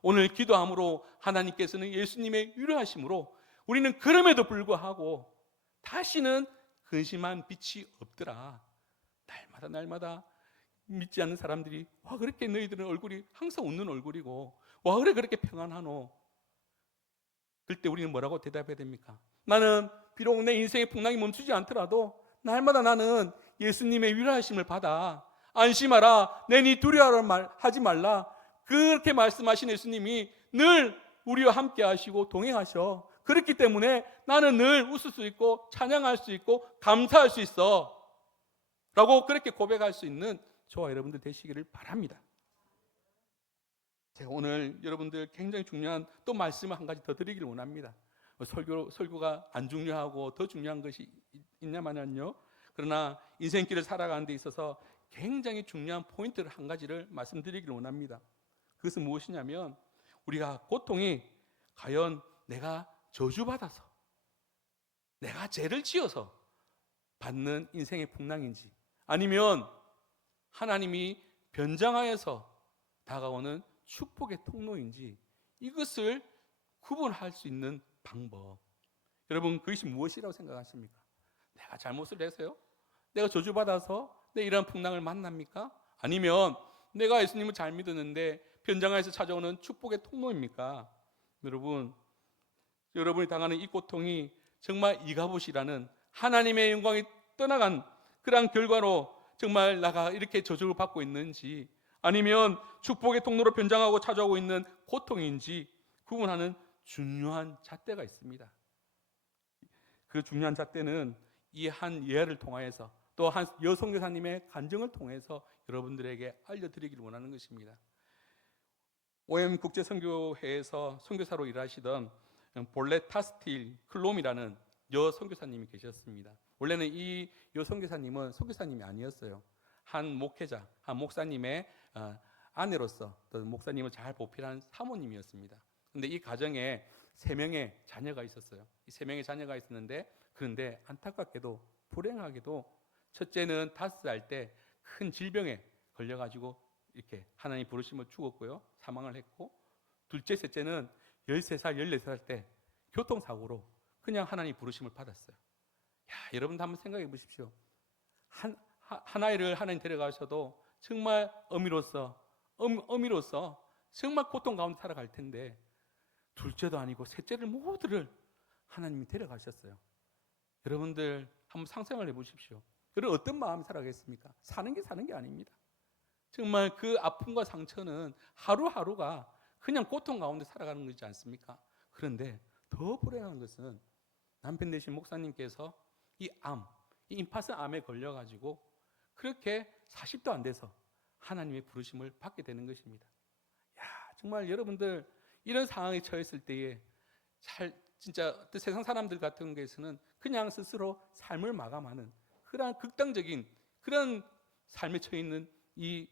오늘 기도함으로 하나님께서는 예수님의 위로하심으로 우리는 그럼에도 불구하고 다시는 근심한 빛이 없더라. 날마다 믿지 않는 사람들이 와 그렇게 너희들은 얼굴이 항상 웃는 얼굴이고 와 그래 그렇게 평안하노. 그때 우리는 뭐라고 대답해야 됩니까? 나는 비록 내 인생의 풍랑이 멈추지 않더라도 날마다 나는 예수님의 위로하심을 받아. 안심하라. 내니 두려워하지 말라. 그렇게 말씀하신 예수님이 늘 우리와 함께 하시고 동행하셔. 그렇기 때문에 나는 늘 웃을 수 있고 찬양할 수 있고 감사할 수 있어. 라고 그렇게 고백할 수 있는 저와 여러분들 되시기를 바랍니다. 제가 오늘 여러분들 굉장히 중요한 또 말씀을 한 가지 더 드리기를 원합니다. 설교가 안 중요하고 더 중요한 것이 있냐마는요. 그러나 인생길을 살아가는 데 있어서 굉장히 중요한 포인트를 한 가지를 말씀드리기를 원합니다. 그것은 무엇이냐면 우리가 고통이 과연 내가 저주받아서 내가 죄를 지어서 받는 인생의 풍랑인지 아니면 하나님이 변장하여서 다가오는 축복의 통로인지 이것을 구분할 수 있는 방법. 여러분 그것이 무엇이라고 생각하십니까? 내가 잘못을 해서요? 내가 저주받아서 내 이러한 풍랑을 만납니까? 아니면 내가 예수님을 잘 믿었는데 변장하여서 찾아오는 축복의 통로입니까? 여러분이 당하는 이 고통이 정말 이가봇이라는 하나님의 영광이 떠나간 그러한 결과로 정말 나가 이렇게 저주를 받고 있는지 아니면 축복의 통로로 변장하고 찾아오고 있는 고통인지 구분하는 중요한 잣대가 있습니다. 그 중요한 잣대는 이 한 예화를 통하여서 또 한 여선교사님의 간증을 통해서 여러분들에게 알려드리기를 원하는 것입니다. OM 국제선교회에서 선교사로 일하시던 볼렛 타스틸 클롬이라는 여선교사님이 계셨습니다. 원래는 이 여선교사님은 선교사님이 아니었어요. 한 목회자, 한 목사님의 아내로서 또 목사님을 잘 보필한 사모님이었습니다. 그런데 이 가정에 3명의 자녀가 있었어요. 이 3명의 자녀가 있었는데 그런데 안타깝게도 불행하게도 첫째는 5살 때 큰 질병에 걸려가지고 이렇게 하나님 부르심을 죽었고요. 사망을 했고 둘째, 셋째는 13살, 14살 때 교통사고로 그냥 하나님 부르심을 받았어요. 여러분도 한번 생각해 보십시오. 한 아이를 하나님 데려가셔도 정말 어미로서 정말 고통 가운데 살아갈 텐데 둘째도 아니고 셋째를 모두를 하나님이 데려가셨어요. 여러분들 한번 상상을 해보십시오. 여러분 어떤 마음이 살아가겠습니까? 사는 게 아닙니다. 정말 그 아픔과 상처는 하루하루가 그냥 고통 가운데 살아가는 거지 않습니까? 그런데 더 불행한 것은 남편 되신 목사님께서 이 임파선 암에 걸려가지고 그렇게 40도 안 돼서 하나님의 부르심을 받게 되는 것입니다. 정말 여러분들 이런 상황에 처했을 때에 진짜 세상 사람들 같은 경우에는 그냥 스스로 삶을 마감하는 그런 극단적인 그런 삶에 처해 있는 이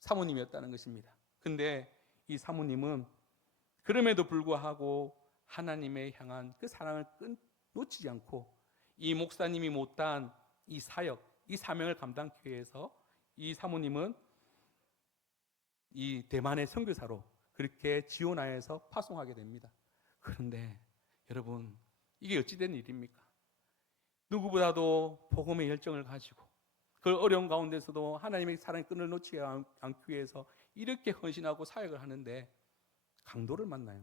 사모님이었다는 것입니다. 근데 이 사모님은 그럼에도 불구하고 하나님의 향한 그 사랑을 놓치지 않고 이 목사님이 못한 이 사역, 이 사명을 감당하기 위해서 이 사모님은 이 대만의 선교사로 그렇게 지원하여서 파송하게 됩니다. 그런데 여러분 이게 어찌된 일입니까? 누구보다도 복음의 열정을 가지고 그 어려운 가운데서도 하나님의 사랑의 끈을 놓지 않기 위해서 이렇게 헌신하고 사역을 하는데 강도를 만나요.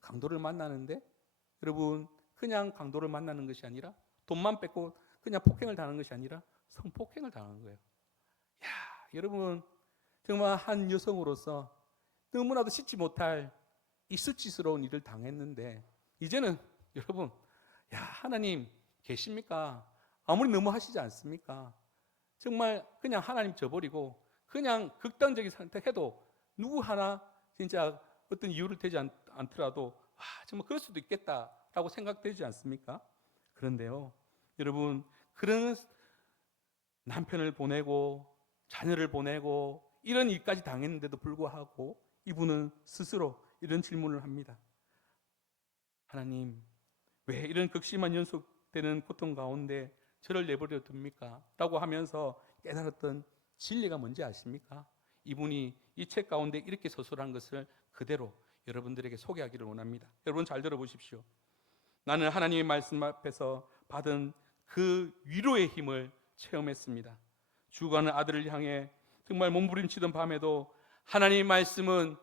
강도를 만나는데 여러분 그냥 강도를 만나는 것이 아니라 돈만 뺏고 그냥 폭행을 당하는 것이 아니라 성폭행을 당하는 거예요. 여러분 정말 한 여성으로서 너무나도 씻지 못할 이 수치스러운 일을 당했는데 이제는 여러분 하나님 계십니까? 아무리 너무 하시지 않습니까? 정말 그냥 하나님 저버리고 그냥 극단적인 선택해도 누구 하나 진짜 어떤 이유를 대지 않더라도 정말 그럴 수도 있겠다라고 생각되지 않습니까? 그런데요 여러분 그런 남편을 보내고 자녀를 보내고 이런 일까지 당했는데도 불구하고 이분은 스스로 이런 질문을 합니다. 하나님 왜 이런 극심한 연속되는 고통 가운데 저를 내버려 둡니까? 라고 하면서 깨달았던 진리가 뭔지 아십니까? 이분이 이 책 가운데 이렇게 서술한 것을 그대로 여러분들에게 소개하기를 원합니다. 여러분 잘 들어보십시오. 나는 하나님의 말씀 앞에서 받은 그 위로의 힘을 체험했습니다. 죽어가는 아들을 향해 정말 몸부림치던 밤에도 하나님의 말씀은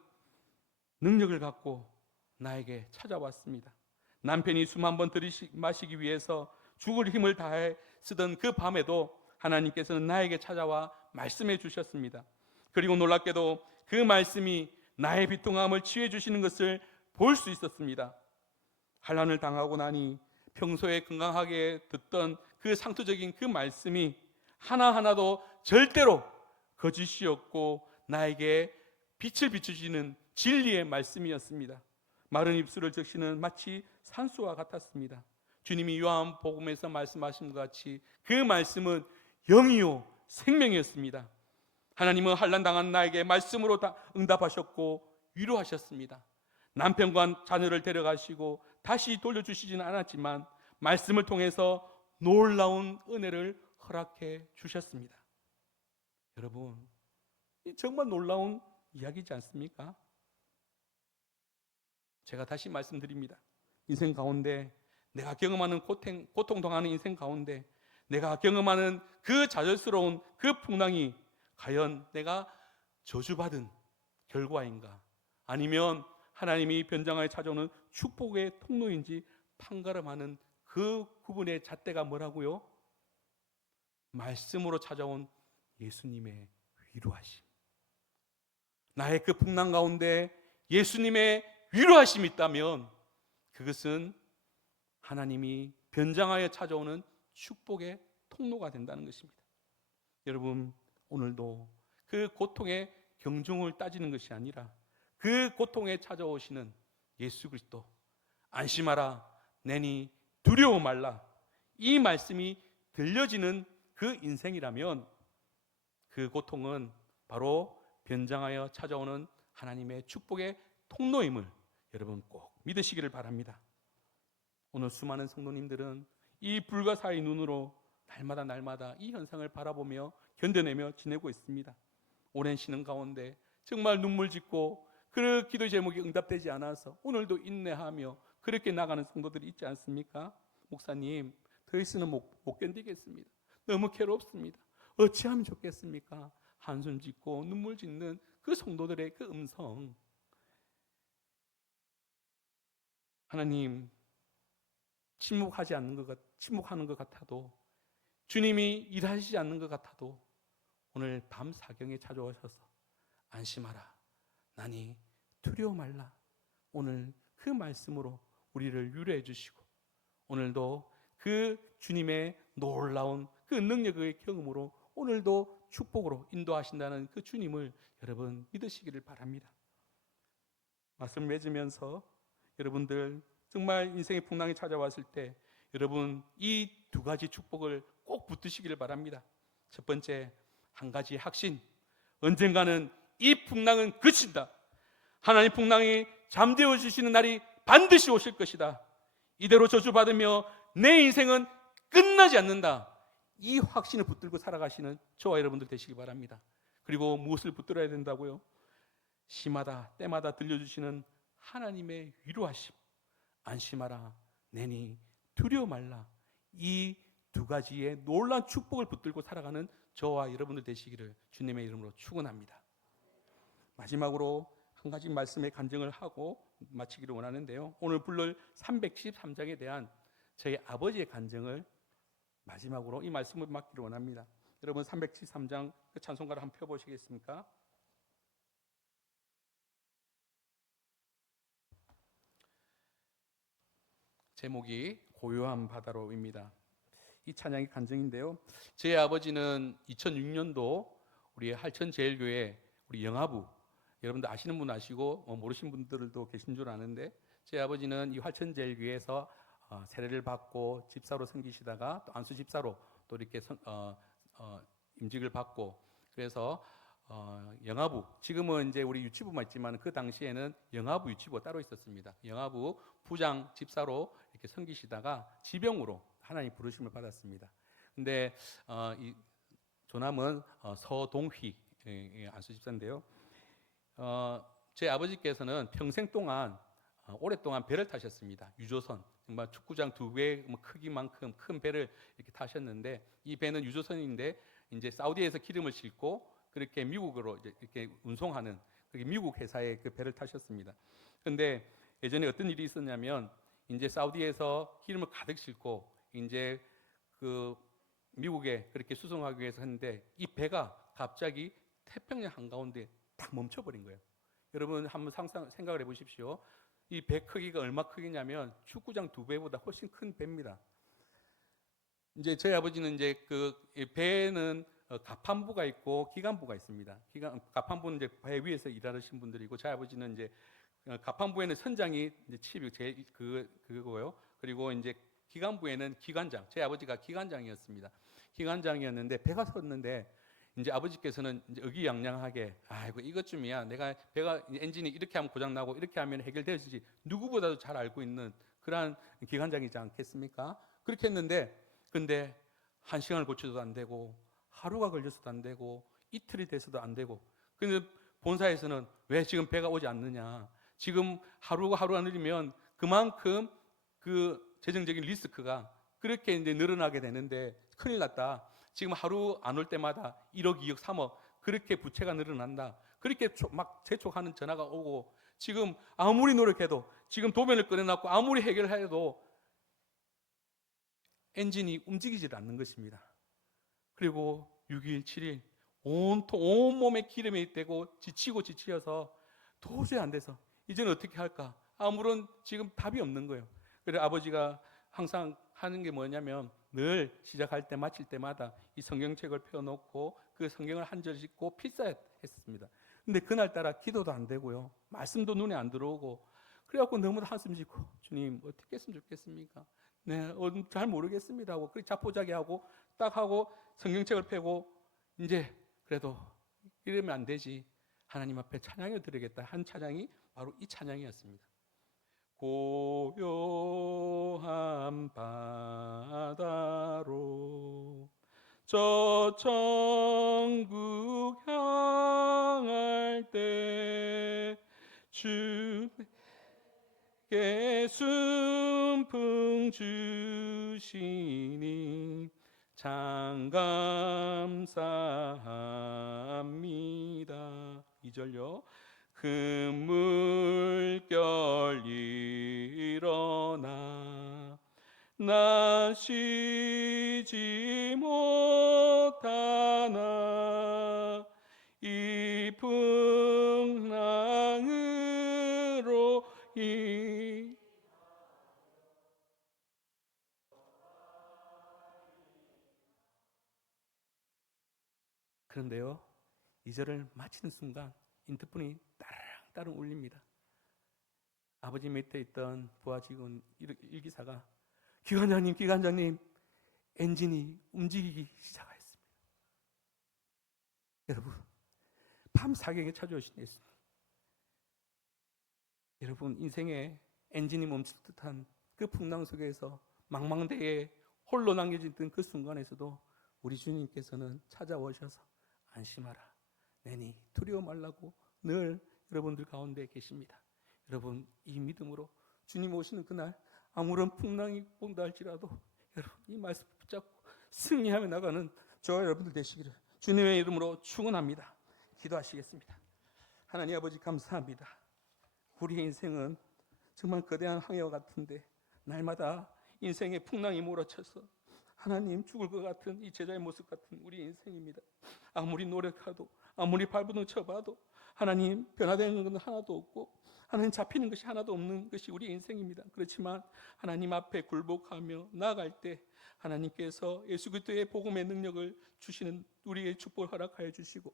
능력을 갖고 나에게 찾아왔습니다. 남편이 숨 한 번 들이마시기 위해서 죽을 힘을 다해 쓰던 그 밤에도 하나님께서는 나에게 찾아와 말씀해 주셨습니다. 그리고 놀랍게도 그 말씀이 나의 비통함을 치유해 주시는 것을 볼 수 있었습니다. 환난을 당하고 나니 평소에 건강하게 듣던 그 상투적인 그 말씀이 하나하나도 절대로 거짓이었고 나에게 빛을 비추시는 진리의 말씀이었습니다. 마른 입술을 적시는 마치 산수와 같았습니다. 주님이 요한복음에서 말씀하신 것 같이 그 말씀은 영이요 생명이었습니다. 하나님은 환난 당한 나에게 말씀으로 응답하셨고 위로하셨습니다. 남편과 자녀를 데려가시고 다시 돌려주시지는 않았지만 말씀을 통해서 놀라운 은혜를 허락해 주셨습니다. 여러분, 정말 놀라운 이야기지 않습니까? 제가 다시 말씀드립니다. 인생 가운데 내가 경험하는 고통 당하는 인생 가운데 내가 경험하는 그 좌절스러운 그 풍랑이 과연 내가 저주받은 결과인가? 아니면 하나님이 변장하여 찾아오는 축복의 통로인지 판가름하는 그 구분의 잣대가 뭐라고요? 말씀으로 찾아온 예수님의 위로하심. 나의 그 풍랑 가운데 예수님의 위로하심이 있다면 그것은 하나님이 변장하여 찾아오는 축복의 통로가 된다는 것입니다. 여러분, 오늘도 그 고통의 경중을 따지는 것이 아니라 그 고통에 찾아오시는 예수 그리스도, 안심하라 내니 두려워 말라, 이 말씀이 들려지는 그 인생이라면 그 고통은 바로 변장하여 찾아오는 하나님의 축복의 통로임을 여러분 꼭 믿으시기를 바랍니다. 오늘 수많은 성도님들은 이 불가사의 눈으로 날마다 이 현상을 바라보며 견뎌내며 지내고 있습니다. 오랜 쉬는 가운데 정말 눈물 짓고 그 기도 제목이 응답되지 않아서 오늘도 인내하며 그렇게 나가는 성도들이 있지 않습니까? 목사님, 더 이상은 못 견디겠습니다. 너무 괴롭습니다. 어찌하면 좋겠습니까? 한숨 짓고 눈물 짓는 그 성도들의 그 음성, 하나님 침묵하는 것 같아도, 주님이 일하시지 않는 것 같아도 오늘 밤 사경에 찾아오셔서 안심하라 나니 두려워 말라, 오늘 그 말씀으로 우리를 위로해 주시고 오늘도 그 주님의 놀라운 그 능력의 경험으로 오늘도 축복으로 인도하신다는 그 주님을 여러분 믿으시기를 바랍니다. 말씀 맺으면서 여러분들 정말 인생의 풍랑이 찾아왔을 때 여러분 이 두 가지 축복을 꼭 붙드시기를 바랍니다. 첫 번째, 한 가지 확신, 언젠가는 이 풍랑은 그친다. 하나님 풍랑이 잠재워 주시는 날이 반드시 오실 것이다. 이대로 저주받으며 내 인생은 끝나지 않는다. 이 확신을 붙들고 살아가시는 저와 여러분들 되시기 바랍니다. 그리고 무엇을 붙들어야 된다고요? 시마다 때마다 들려주시는 하나님의 위로하심, 안심하라 내니 두려워 말라, 이 두 가지의 놀라운 축복을 붙들고 살아가는 저와 여러분들 되시기를 주님의 이름으로 축원합니다. 마지막으로 한 가지 말씀의 간증을 하고 마치기를 원하는데요, 오늘 부를 313장에 대한 저희 아버지의 간증을 마지막으로 이 말씀을 맡기를 원합니다. 여러분 313장 그 찬송가를 한번 펴보시겠습니까? 제목이 고요한 바다로입니다. 이 찬양이 간증인데요, 제 아버지는 2006년도 우리 할천제일교회 우리 영아부, 여러분들 아시는 분 아시고 모르신 분들도 계신 줄 아는데, 제 아버지는 이 할천제일교회에서 세례를 받고 집사로 섬기시다가 또 안수 집사로 또 이렇게 임직을 받고, 그래서 영아부, 지금은 이제 우리 유치부만 있지만 그 당시에는 영아부 유치부가 따로 있었습니다. 영아부 부장 집사로 이렇게 섬기시다가 지병으로 하나님 부르심을 받았습니다. 근데 이 조남은 서동휘 안수 집사인데요, 제 아버지께서는 평생 동안 오랫동안 배를 타셨습니다. 유조선, 정말 축구장 2배 크기만큼 큰 배를 이렇게 타셨는데, 이 배는 유조선인데 이제 사우디에서 기름을 싣고 그렇게 미국으로 이렇게 운송하는, 그게 미국 회사의 그 배를 타셨습니다. 그런데 예전에 어떤 일이 있었냐면, 이제 사우디에서 기름을 가득 싣고 이제 그 미국에 그렇게 수송하기 위해서 했는데, 이 배가 갑자기 태평양 한가운데 딱 멈춰버린 거예요. 여러분 한번 생각을 해보십시오. 이 배 크기가 얼마 크기냐면 축구장 2배보다 훨씬 큰 배입니다. 이제 저희 아버지는 이제 그 배에는 갑판부가 있고 기관부가 있습니다. 갑판부는 이제 배 위에서 일하시는 분들이고, 저희 아버지는 이제 갑판부에는 선장이 이제 칩이 제일 그거고요. 그리고 이제 기관부에는 기관장, 저희 아버지가 기관장이었습니다. 기관장이었는데 배가 섰는데, 이제 아버지께서는 이제 의기양양하게, 아이고 이것쯤이야, 내가 배가 엔진이 이렇게 하면 고장 나고 이렇게 하면 해결되지, 누구보다도 잘 알고 있는 그러한 기관장이지 않겠습니까? 그렇게 했는데, 근데 1시간을 고쳐도 안 되고, 하루가 걸려서도 안 되고, 이틀이 돼서도 안 되고, 근데 본사에서는 왜 지금 배가 오지 않느냐, 지금 하루가 느리면 그만큼 그 재정적인 리스크가 그렇게 이제 늘어나게 되는데 큰일 났다. 지금 하루 안 올 때마다 1억, 2억, 3억 그렇게 부채가 늘어난다. 그렇게 막 재촉하는 전화가 오고, 지금 아무리 노력해도, 지금 도면을 꺼내놨고 아무리 해결해도 엔진이 움직이질 않는 것입니다. 그리고 6일, 7일 온몸에 기름이 되고 지치어서 도저히 안 돼서 이제는 어떻게 할까? 아무런 지금 답이 없는 거예요. 그래서 아버지가 항상 하는 게 뭐냐면, 늘 시작할 때 마칠 때마다 이 성경책을 펴놓고 그 성경을 한 절 읽고 필사했습니다. 근데 그날따라 기도도 안 되고요, 말씀도 눈에 안 들어오고, 그래갖고 너무 한숨 짓고, 주님 어떻게 했으면 좋겠습니까? 네, 잘 모르겠습니다 하고 그렇게 자포자기하고 딱 하고 성경책을 펴고, 이제 그래도 이러면 안 되지, 하나님 앞에 찬양을 드리겠다 한 찬양이 바로 이 찬양이었습니다. 고요한 바다로 저 천국 향할 때 주께 순풍 주시니 참 감사합니다. 2절요. 큰 물결 일어나 나 쉬지 못하나 이 풍랑으로 그런데요, 2절을 마치는 순간 인터폰이 따릉따릉 울립니다. 아버지 밑에 있던 부하 직원 일기사가, 기관장님, 엔진이 움직이기 시작하였습니다. 여러분, 밤 사경에 찾아오신 예수님, 여러분 인생의 엔진이 멈출 듯한 그 풍랑 속에서 망망대해에 홀로 남겨진 그 순간에서도 우리 주님께서는 찾아오셔서 안심하라, 내니 두려워 말라고 늘 여러분들 가운데 계십니다. 여러분, 이 믿음으로 주님 오시는 그날 아무런 풍랑이 온다 할지라도 여러분 이 말씀 붙잡고 승리하며 나가는 저와 여러분들 되시기를 주님의 이름으로 축원합니다. 기도하시겠습니다. 하나님 아버지, 감사합니다. 우리의 인생은 정말 거대한 항해와 같은데 날마다 인생의 풍랑이 몰아쳐서 하나님 죽을 것 같은 이 제자의 모습 같은 우리 인생입니다. 아무리 노력해도, 아무리 발버둥 쳐봐도 하나님 변화되는 건 하나도 없고, 하나님 잡히는 것이 하나도 없는 것이 우리 인생입니다. 그렇지만 하나님 앞에 굴복하며 나아갈 때 하나님께서 예수 그리스도의 복음의 능력을 주시는 우리의 축복을 허락하여 주시고,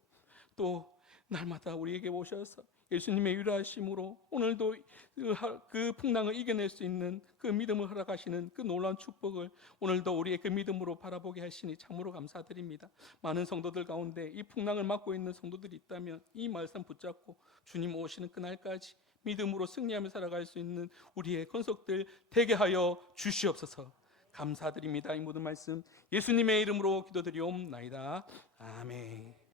또 날마다 우리에게 오셔서 예수님의 유일하심으로 오늘도 그 풍랑을 이겨낼 수 있는 그 믿음을 허락하시는 그 놀라운 축복을 오늘도 우리의 그 믿음으로 바라보게 하시니 참으로 감사드립니다. 많은 성도들 가운데 이 풍랑을 맞고 있는 성도들이 있다면 이 말씀 붙잡고 주님 오시는 그날까지 믿음으로 승리하며 살아갈 수 있는 우리의 권속들 되게 하여 주시옵소서. 감사드립니다. 이 모든 말씀 예수님의 이름으로 기도드리옵나이다. 아멘.